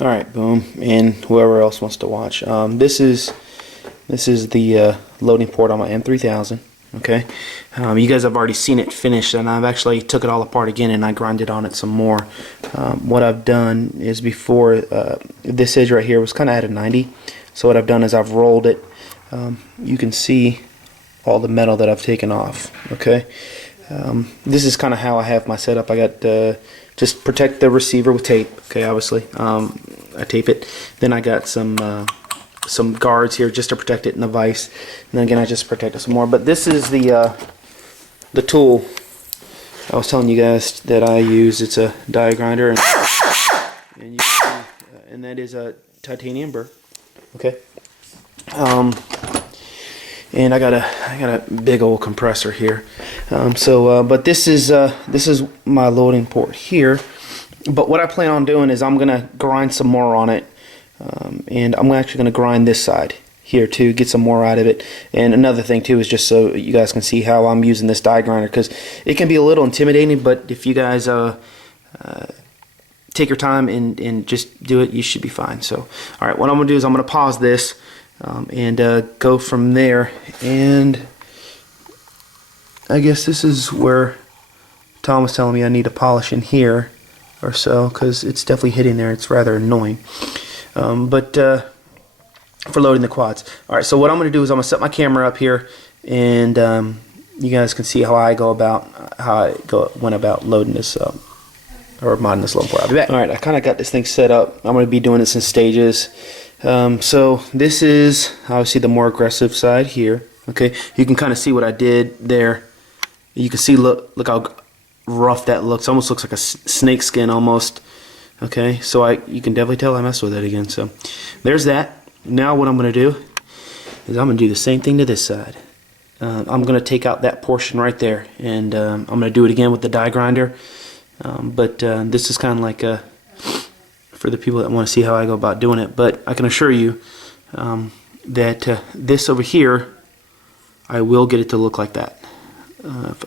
Alright, boom, and whoever else wants to watch. This is the loading port on my M3000. Okay, you guys have already seen it finished, and I've actually took it all apart again and I grinded on it some more. What I've done is before this edge right here was kind of at a 90, so what I've done is I've rolled it. You can see all the metal that I've taken off. Okay, this is kind of how I have my setup. I got just protect the receiver with tape. Okay, obviously I tape it. Then I got some guards here just to protect it in the vise, and then again I just protect it some more. But this is the tool I was telling you guys that I use. It's a die grinder, and you can see, and that is a titanium burr. Okay, and I got a big old compressor here. But this is my loading port here. But what I plan on doing is I'm gonna grind some more on it. And I'm actually going to grind this side here too, get some more out of it. And another thing too is just so you guys can see how I'm using this die grinder, because it can be a little intimidating, but if you guys take your time and just do it, you should be fine. So alright, what I'm going to do is I'm going to pause this and go from there. And I guess this is where Tom was telling me I need to polish in here or so, because it's definitely hitting there. It's rather annoying. For loading the quads. Alright, so what I'm going to do is I'm going to set my camera up here, and you guys can see how I went about loading this up, or modding this loading port. I'll be back. Alright, I kind of got this thing set up. I'm going to be doing this in stages. So this is obviously the more aggressive side here. Okay, you can kind of see what I did there. You can see, look how rough that looks. Almost looks like a snake skin almost. Okay, so you can definitely tell I messed with it again. So there's that. Now what I'm going to do is I'm going to do the same thing to this side. I'm going to take out that portion right there, and I'm going to do it again with the die grinder. This is kind of like for the people that want to see how I go about doing it. But I can assure you that this over here, I will get it to look like that,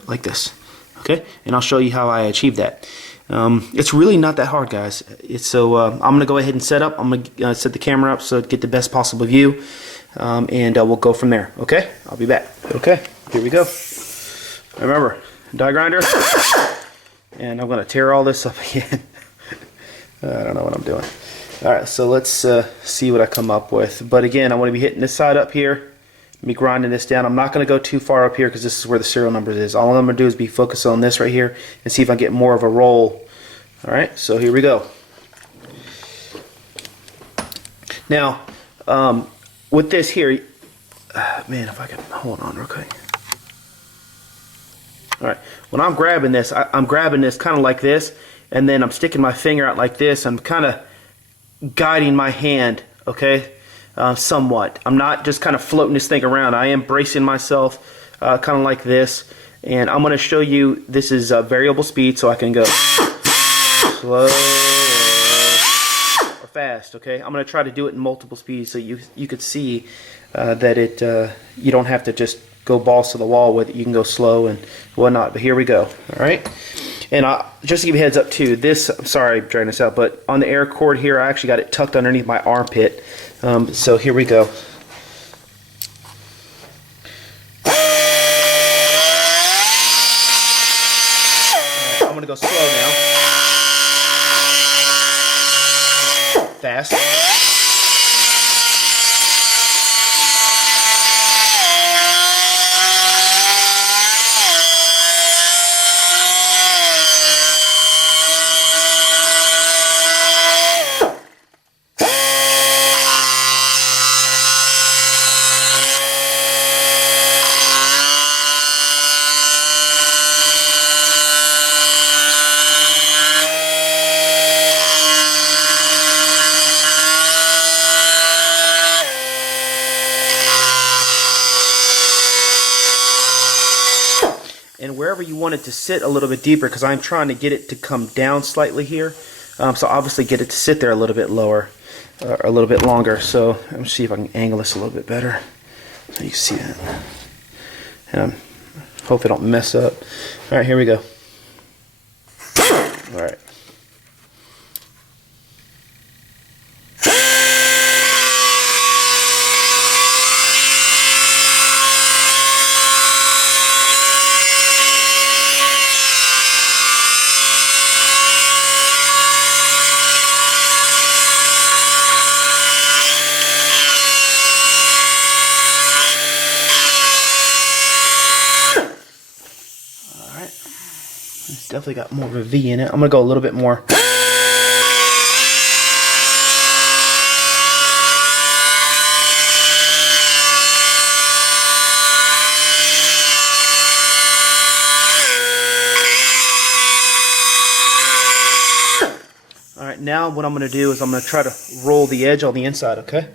like this. Okay, and I'll show you how I achieve that. It's really not that hard, guys. I'm going to go ahead and set up. I'm going to set the camera up so to get the best possible view, and we'll go from there. Okay, I'll be back. Okay, here we go. Remember, die grinder, and I'm going to tear all this up again. I don't know what I'm doing. Alright, so let's see what I come up with. But again, I want to be hitting this side up here. Be grinding this down. I'm not going to go too far up here because this is where the serial numbers is. All I'm going to do is be focused on this right here and see if I get more of a roll. Alright, so here we go. Now, with this here, man, if I can hold on real quick. Alright, when I'm grabbing this, I'm grabbing this kind of like this, and then I'm sticking my finger out like this. I'm kind of guiding my hand, okay? Somewhat. I'm not just kind of floating this thing around. I am bracing myself kind of like this, and I'm going to show you this is variable speed, so I can go slow or fast. Okay, I'm going to try to do it in multiple speeds so you could see that you don't have to just go balls to the wall with it. You can go slow and whatnot. But here we go. All right. And just to give you a heads up too, this, I'm sorry I'm dragging this out, but on the air cord here, I actually got it tucked underneath my armpit. So here we go. I'm going to go slow now. Fast. And wherever you want it to sit a little bit deeper, because I'm trying to get it to come down slightly here, so obviously get it to sit there a little bit lower, a little bit longer. So let me see if I can angle this a little bit better so you can see that. And hope I don't mess up. All right, here we go. All right. It's definitely got more of a V in it. I'm gonna go a little bit more. Alright, now what I'm going to do is I'm going to try to roll the edge on the inside, okay?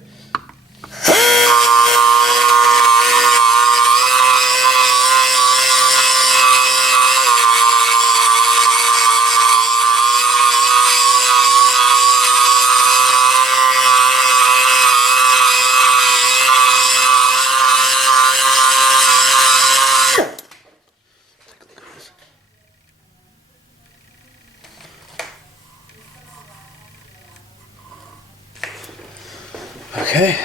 Okay.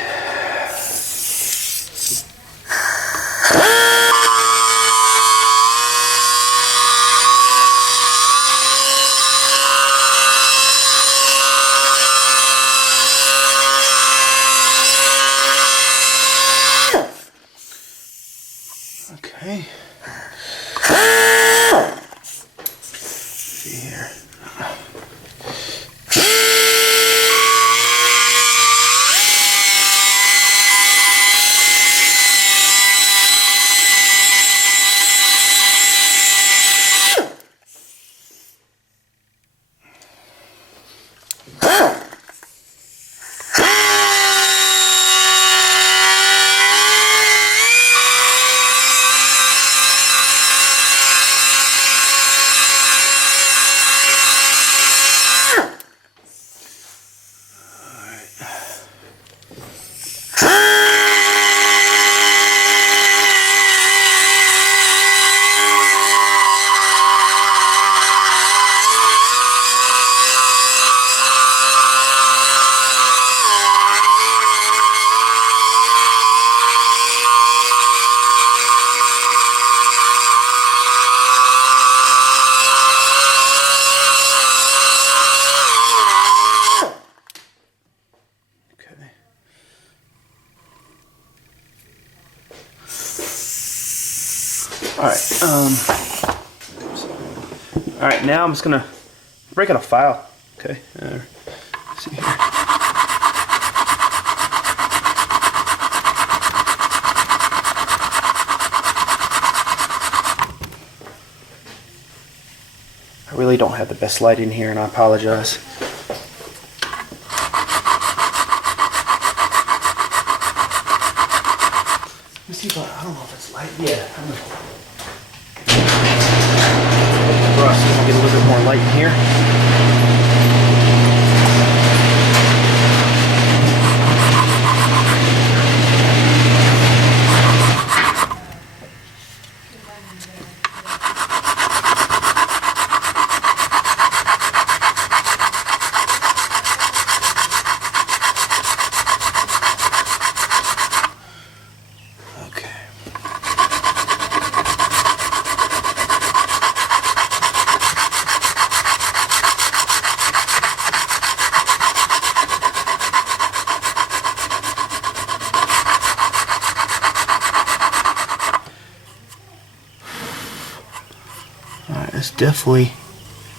Okay. Let's see here. Alright, now I'm just gonna break out a file. Okay, let's see here. I really don't have the best light in here, and I apologize. Let me see if I don't know if it's light. Yeah, I don't know. Brush, I'll get a little bit more light in here. It's definitely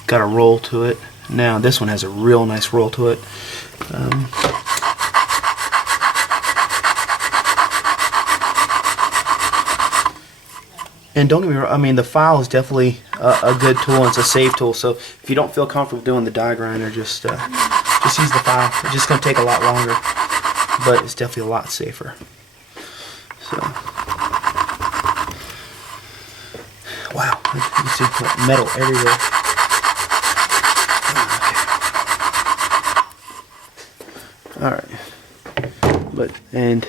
got a roll to it. Now this one has a real nice roll to it. And don't get me wrong, I mean the file is definitely a good tool and it's a save tool. So if you don't feel comfortable doing the die grinder, just use the file. It's just going to take a lot longer, but it's definitely a lot safer. So. Wow, you can see metal everywhere. Alright. But, and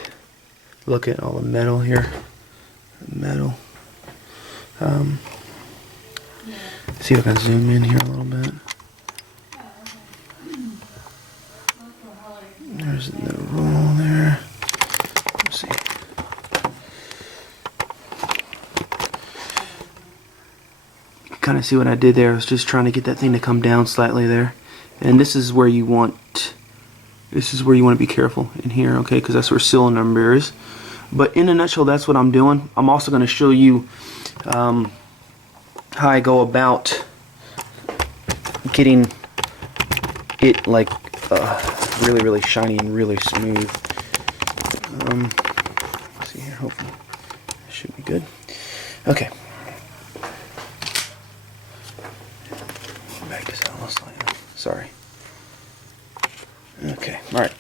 look at all the metal here. Metal. See if I can zoom in here a little bit. There's the roll there. Let's see. Kind of see what I did there. I was just trying to get that thing to come down slightly there, and this is where you want to be careful in here, okay, because that's where cylinder number is. But in a nutshell, that's what I'm doing. I'm also going to show you how I go about getting it like really, really shiny and really smooth. Let's see here, hopefully it should be good. Okay. Back this out a little slightly. Sorry. Okay, alright.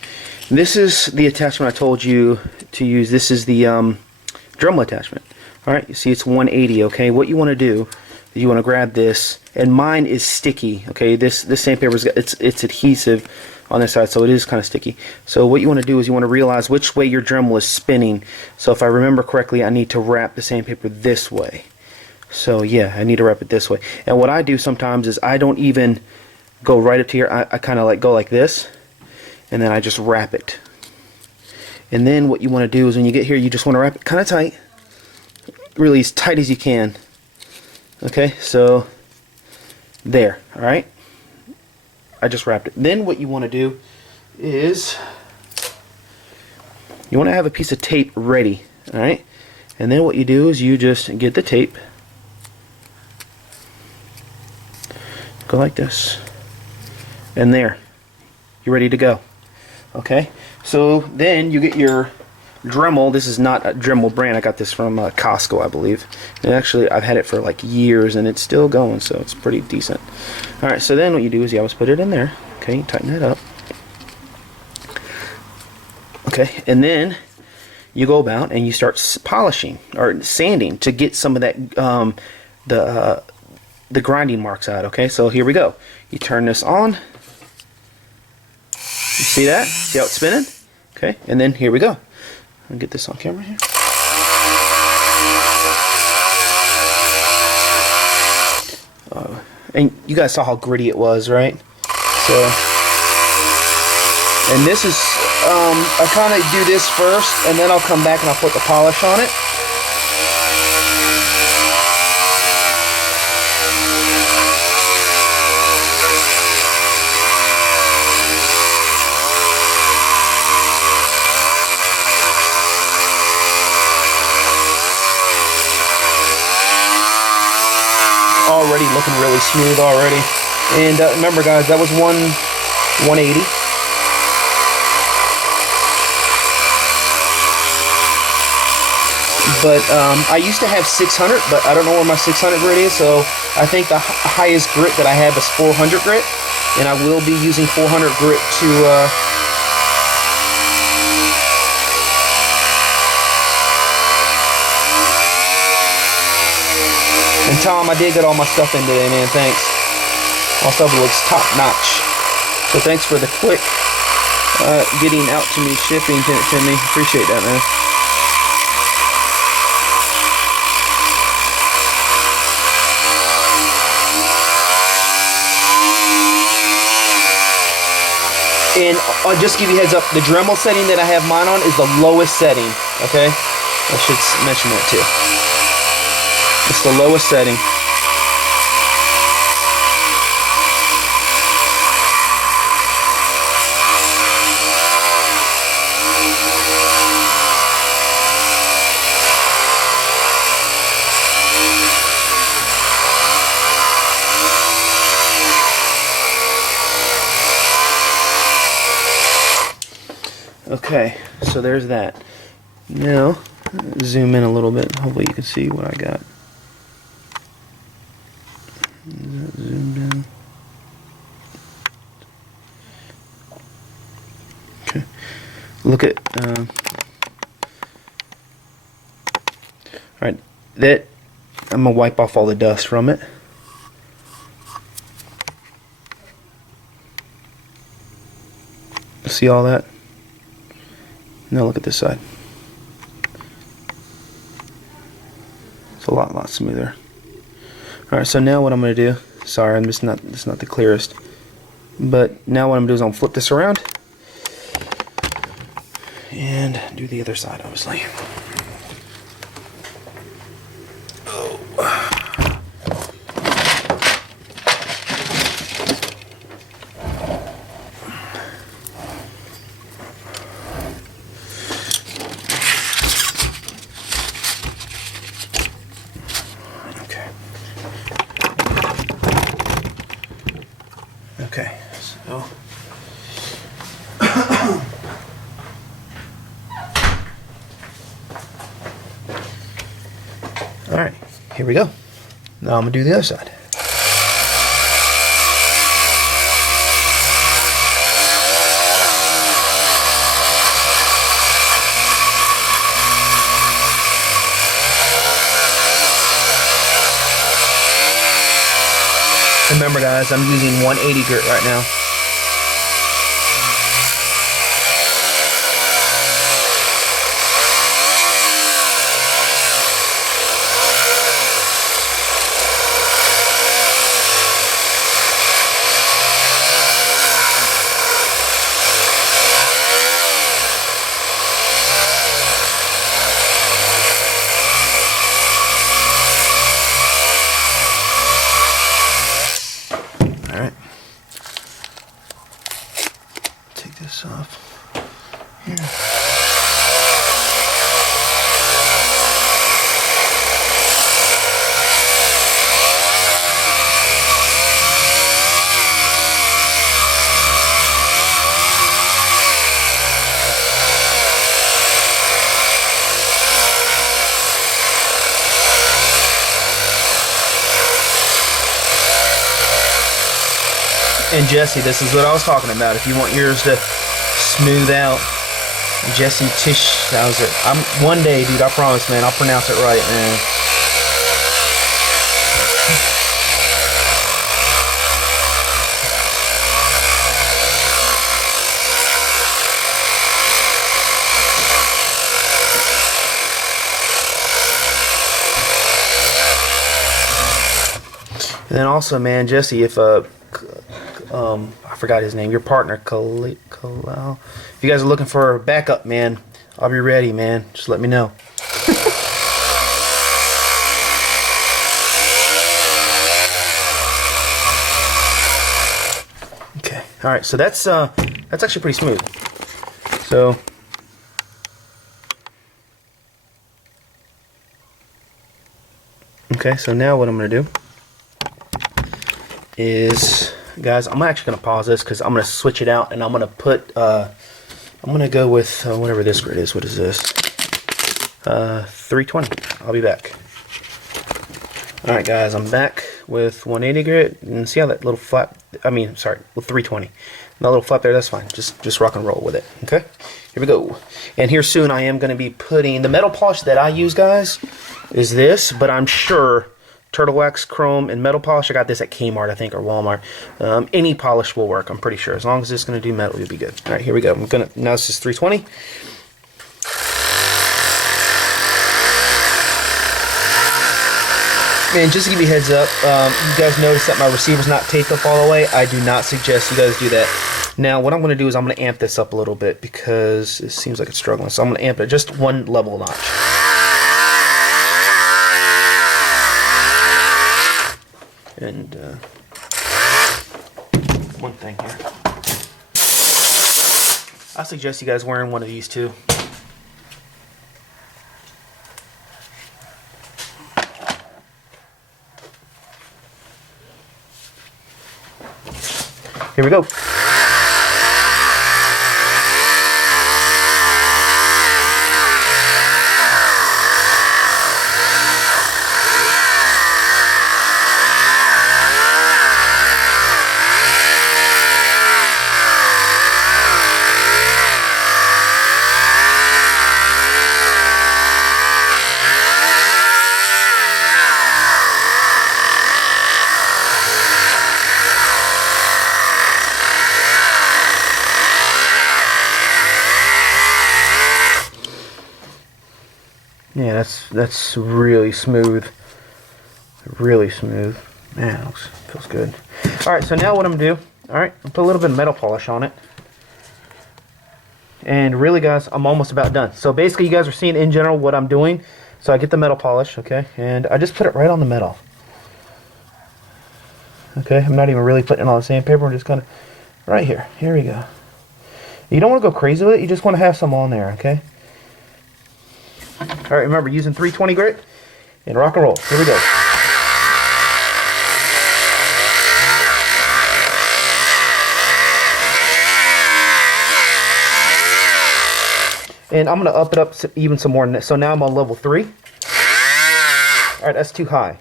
This is the attachment I told you to use. This is the Dremel attachment. Alright, you see it's 180, okay? What you want to do is you want to grab this, and mine is sticky, okay? This sandpaper, it's adhesive on this side, so it is kind of sticky. So what you want to do is you want to realize which way your Dremel is spinning. So if I remember correctly, I need to wrap the sandpaper this way. So yeah, I need to wrap it this way. And what I do sometimes is I don't even go right up to here. I kind of like go like this, and then I just wrap it. And then what you want to do is when you get here, you just want to wrap it kind of tight, really as tight as you can. Okay, so there. All right, I just wrapped it. Then what you want to do is you want to have a piece of tape ready. All right, and then what you do is you just get the tape, go like this, and there, you're ready to go. Okay, so then you get your Dremel. This is not a Dremel brand. I got this from Costco, I believe. And actually, I've had it for like years, and it's still going, so it's pretty decent. All right, so then what you do is you always put it in there. Okay, you tighten that up. Okay, and then you go about and you start polishing or sanding to get some of that the grinding marks out. Okay, so here we go. You turn this on. You see that? See how it's spinning? Okay, and then here we go. I'll get this on camera here. And you guys saw how gritty it was, right? So, and this is, I kind of do this first, and then I'll come back and I'll put the polish on it. Already looking really smooth already. And remember guys, that was 180. But I used to have 600, but I don't know where my 600 grit is, so I think the highest grit that I have is 400 grit, and I will be using 400 grit to and Tom, I did get all my stuff in today, man. Thanks. My stuff looks top notch. So thanks for the quick getting out to me, shipping to me. Appreciate that, man. And I'll just give you a heads up, the Dremel setting that I have mine on is the lowest setting, okay? I should mention that too. It's the lowest setting. Okay, so there's that. Now, zoom in a little bit. Hopefully you can see what I got. Zoomed in. Okay. Look at. Alright, that. I'm gonna wipe off all the dust from it. See all that? Now look at this side. It's a lot smoother. Alright, so now what I'm going to do, sorry, it's not the clearest, but now what I'm going to do is I'm going to flip this around and do the other side, obviously. Okay, so all right, here we go. Now I'm gonna do the other side. Remember guys, I'm using 180 grit right now. Alright. Take this off here. And Jesse, this is what I was talking about. If you want yours to smooth out, Jesse Tischhauser. One day, dude, I promise, man, I'll pronounce it right, man. And then also, man, Jesse, if I forgot his name, your partner, Kalal. If you guys are looking for a backup, man, I'll be ready, man. Just let me know. Okay, all right. So that's actually pretty smooth. So. Okay, so now what I'm gonna do is, guys, I'm actually going to pause this because I'm going to switch it out and I'm going to put, I'm going to go with whatever this grit is. What is this? 320. I'll be back. Alright guys, I'm back with 180 grit, and see how that little flap, with 320. That little flap there, that's fine. Just rock and roll with it. Okay? Here we go. And here soon I am going to be putting, the metal polish that I use, guys, is this, but I'm sure Turtle Wax, Chrome, and metal polish. I got this at Kmart, I think, or Walmart. Any polish will work, I'm pretty sure. As long as it's going to do metal, you'll be good. All right, here we go. Now this is 320. And just to give you a heads up, you guys notice that my receiver's not taped up all the way. I do not suggest you guys do that. Now, what I'm going to do is I'm going to amp this up a little bit because it seems like it's struggling. So I'm going to amp it just one level notch. And one thing here, I suggest you guys wearing one of these too. Here we go. Yeah, that's really smooth. Really smooth. Man, it feels good. Alright, so now what I'm going to do, alright, I'll put a little bit of metal polish on it. And really, guys, I'm almost about done. So basically, you guys are seeing in general what I'm doing. So I get the metal polish, okay, and I just put it right on the metal. Okay, I'm not even really putting it on the sandpaper. I'm just kind of right here. Here we go. You don't want to go crazy with it. You just want to have some on there, okay? Alright, remember, using 320 grit and rock and roll. Here we go. And I'm going to up it up even some more. So now I'm on level 3. All right, that's too high.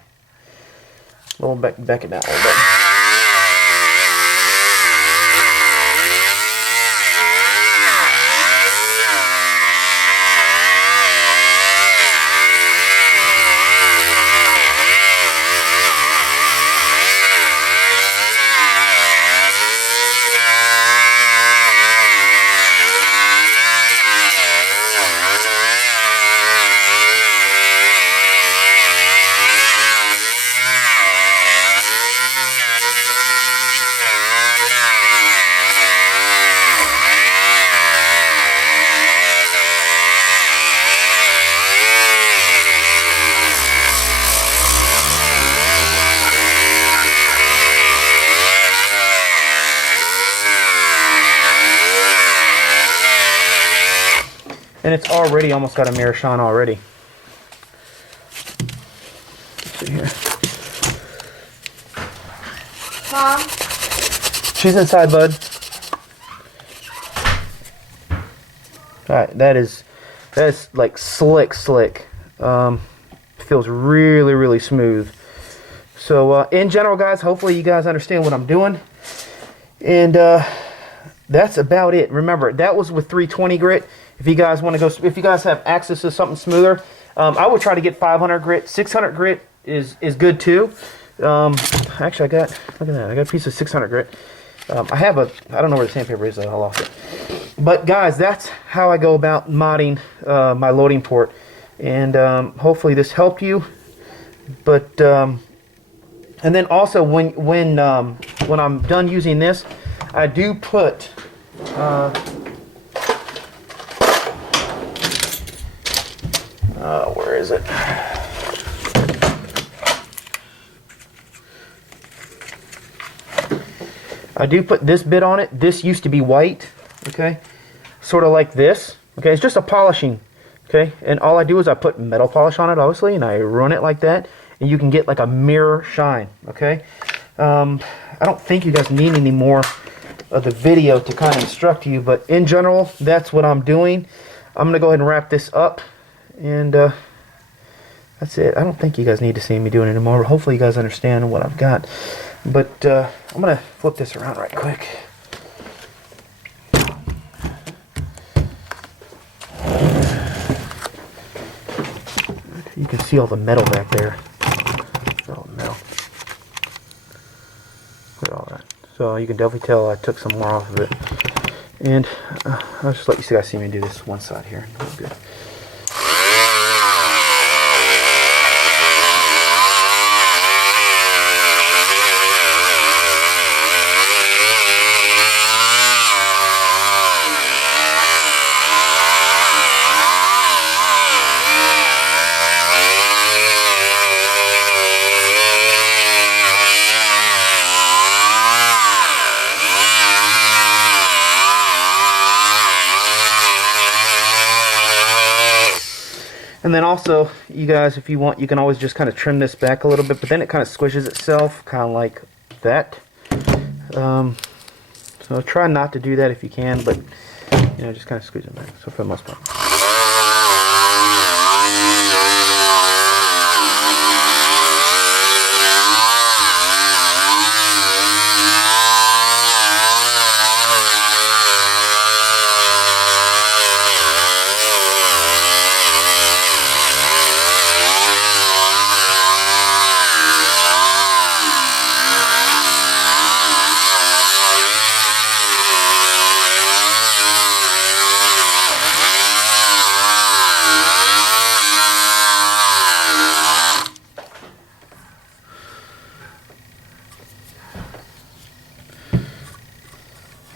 A little back it down a little bit. And it's already almost got a mirror shine already. Let's see here. Mom? She's inside, bud. Alright, that's like slick. Feels really smooth. So in general, guys, hopefully you guys understand what I'm doing. And that's about it. Remember, that was with 320 grit. If you guys want to go, if you guys have access to something smoother, I would try to get 500 grit. 600 grit is good too. Actually, look at that. I got a piece of 600 grit. I don't know where the sandpaper is though. I lost it. But guys, that's how I go about modding my loading port. And hopefully this helped you. But and then also when I'm done using this, I do put where is it? I do put this bit on it. This used to be white, okay? Sort of like this, okay? It's just a polishing, okay? And all I do is I put metal polish on it, obviously, and I run it like that, and you can get like a mirror shine, okay? I don't think you guys need any more of the video to kind of instruct you, but in general, that's what I'm doing. I'm gonna go ahead and wrap this up, and that's it. I don't think you guys need to see me doing it anymore. Hopefully you guys understand what I've got. But I'm gonna flip this around right quick. You can see all the metal back there. Oh, metal. Look at all that. So you can definitely tell I took some more off of it. And I'll just let you guys see me do this one side here. Good. And then also, you guys, if you want, you can always just kind of trim this back a little bit, but then it kind of squishes itself, kind of like that. So try not to do that if you can, but, you know, just kind of squeeze it back, so for the most part.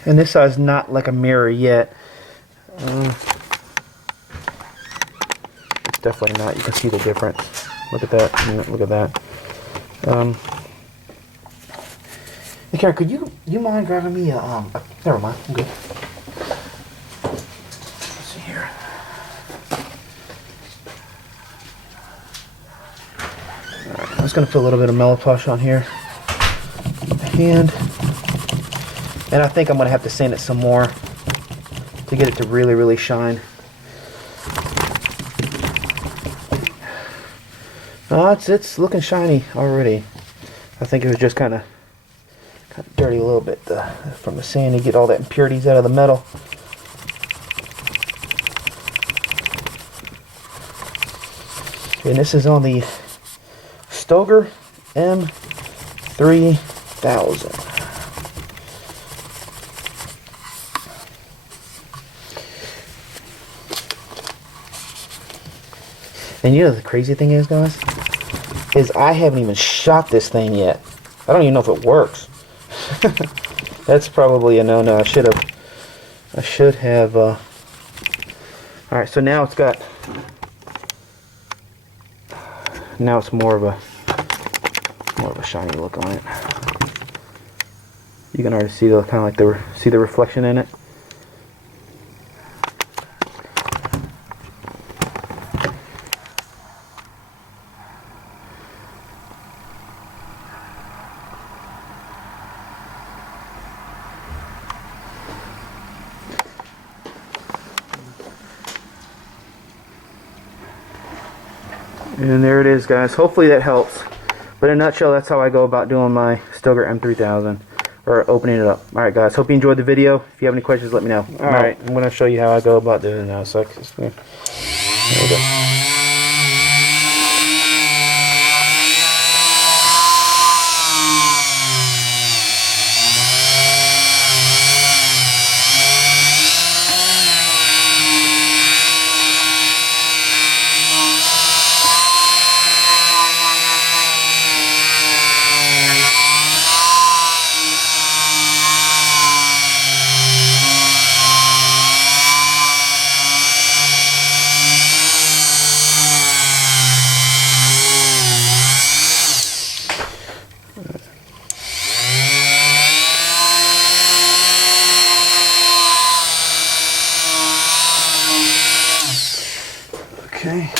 And this side's not like a mirror yet. It's definitely not. You can see the difference. Look at that. Look at that. Hey, Karen, could you mind grabbing me a never mind. I'm good. Let's see here. Alright, I'm just gonna put a little bit of mellow polish on here. And I think I'm going to have to sand it some more to get it to really shine. It's looking shiny already. I think it was just kind of dirty a little bit from the sand to get all that impurities out of the metal. And this is on the Stoeger M3000. And you know the crazy thing is, guys, is I haven't even shot this thing yet. I don't even know if it works. That's probably a no-no. I should have. All right, so now it's got. Now it's more of a shiny look on it. You can already see the kind of like the reflection in it. And there it is, guys. Hopefully that helps. But in a nutshell, that's how I go about doing my Stoeger M3000, or opening it up. Alright, guys. Hope you enjoyed the video. If you have any questions, let me know. Alright, I'm going to show you how I go about doing it now. So, there we go. Okay.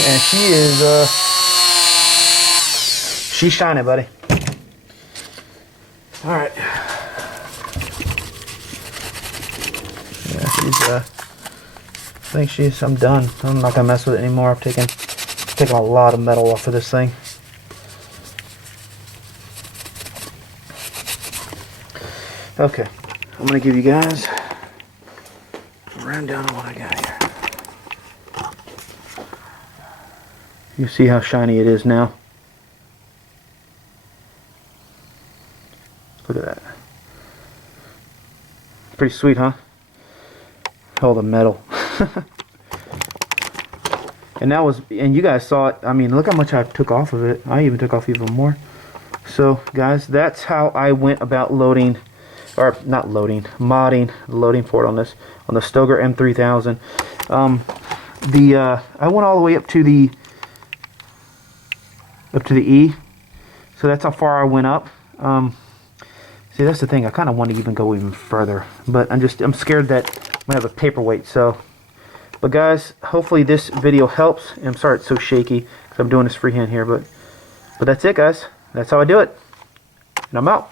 And she's shining, buddy. All right. Yeah, I think I'm done. I'm not gonna mess with it anymore. I've taken a lot of metal off of this thing. Okay, I'm gonna give you guys a rundown of what I got here. You see how shiny it is now? Look at that. Pretty sweet, huh? All the metal. And you guys saw it. I mean, look how much I took off of it. I even took off even more. So, guys, that's how I went about modding the loading port on the Stoeger M3000. I went all the way up to the E. So that's how far I went up. See, that's the thing. I kind of want to even go even further, but I'm scared that I'm gonna have a paperweight. So, but guys, hopefully this video helps. I'm sorry it's so shaky because I'm doing this freehand here, but that's it, guys. That's how I do it. And I'm out.